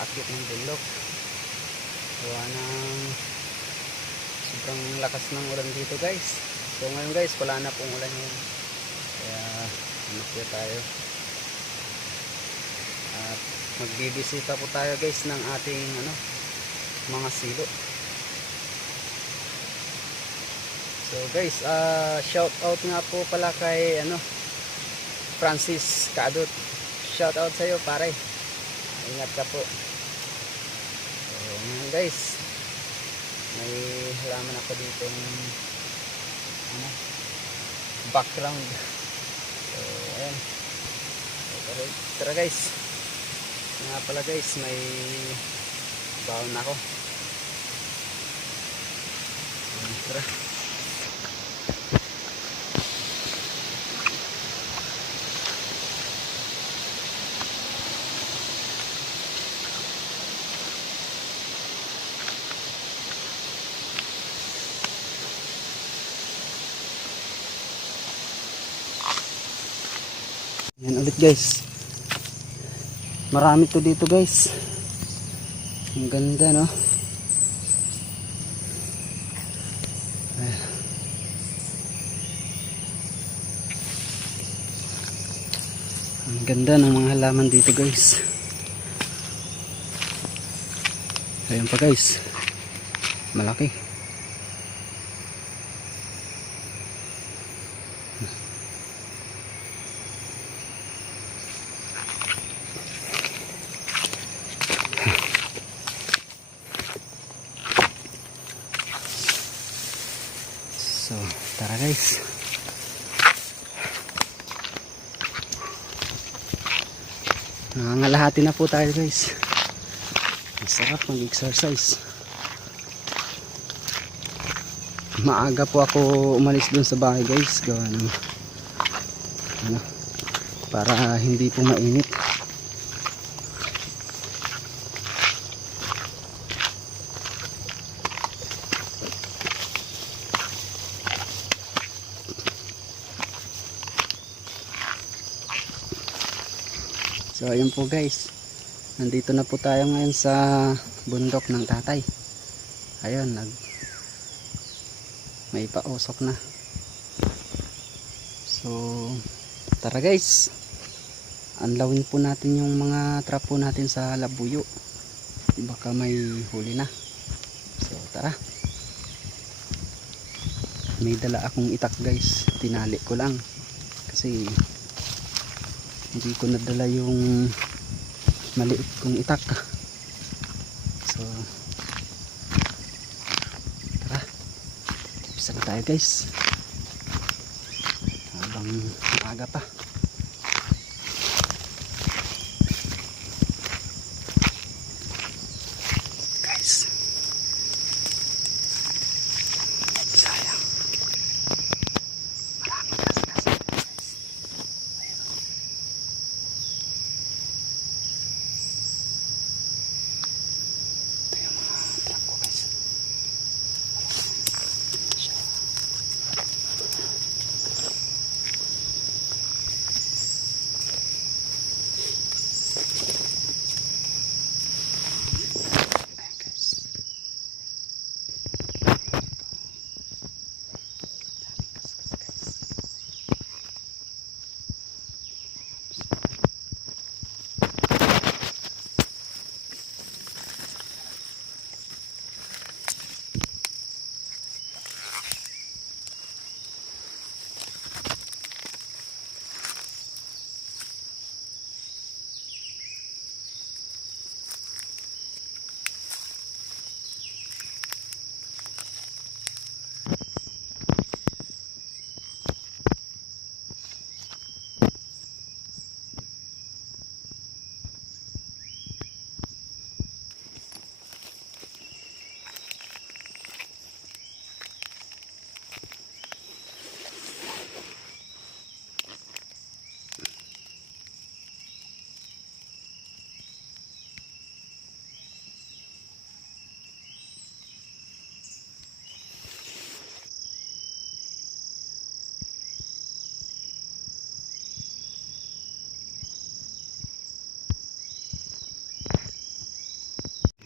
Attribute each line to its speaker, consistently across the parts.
Speaker 1: akit ng bundok. Gawa ng sobrang lakas ng ulan dito guys. So ngayon guys, wala na pong ulan yun. Kaya umakyat tayo. At magbibisita po tayo guys ng ating ano, mga silo. So guys, ah shout out nga po pala kay ano Francis Kadot. Shout out sa iyo pare. Ingat ka po. Ngayon guys, may halaman ako dito ano background. So ayan. Tara, tara guys. Nga pala guys, may baon ako. Ayan, Tara. Yan ulit guys. Marami to dito guys. Ang ganda no. Ang ganda ng mga halaman dito guys. Ayan pa guys. Malaki. So, tara guys. Nangangalahati na po tayo guys. Masarap mag-exercise. Maaga po ako umalis dun sa bahay guys. Gawa ng ano, para hindi po mainit. So ayun po guys. Nandito na po tayo ngayon sa bundok ng tatay. Ayun, nag may pausok na. So tara guys. Anlawin po natin yung mga trapo natin sa labuyo. Baka may huli na. So tara. May dala akong itak guys. Tinali ko lang. Kasi hindi ko nadala yung maliit kong itak. So tara. Na tayo guys. Habang maaga pa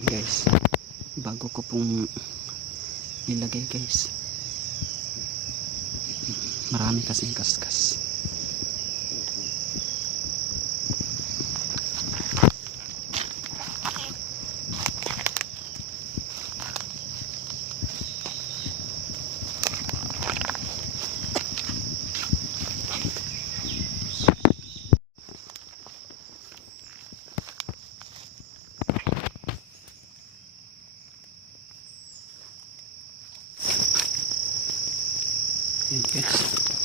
Speaker 1: guys. Bago ko pong nilagay guys. Marami kasing kaskas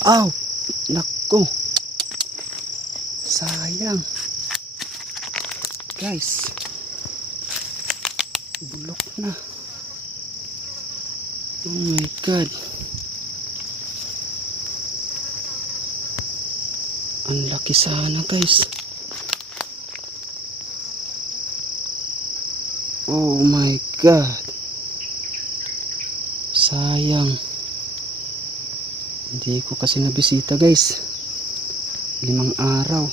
Speaker 1: Aw nako sayang. Guys bulok na. Oh my god. Ang laki sana guys. Oh my god. Sayang hindi ko kasi nabisita guys. Limang araw.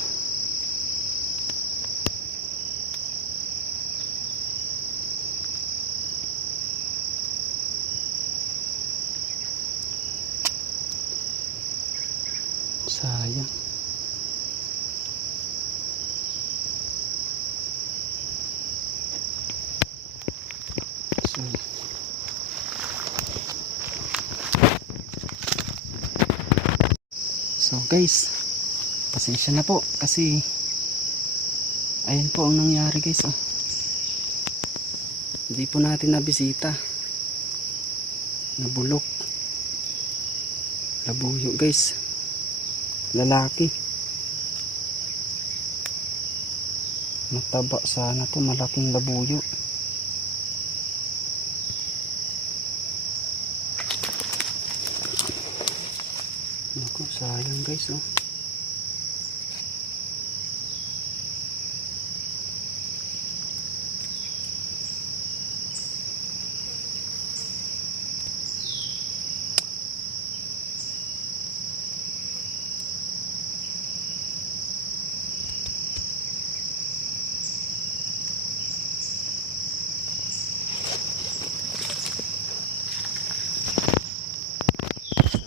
Speaker 1: Sayang so, so guys pasensya na po kasi ayan po ang nangyari guys oh. hindi po natin nabisita. Nabulok. Labuyo guys. Lalaki. Mataba sana to malaking labuyo Naku, sayang guys oh.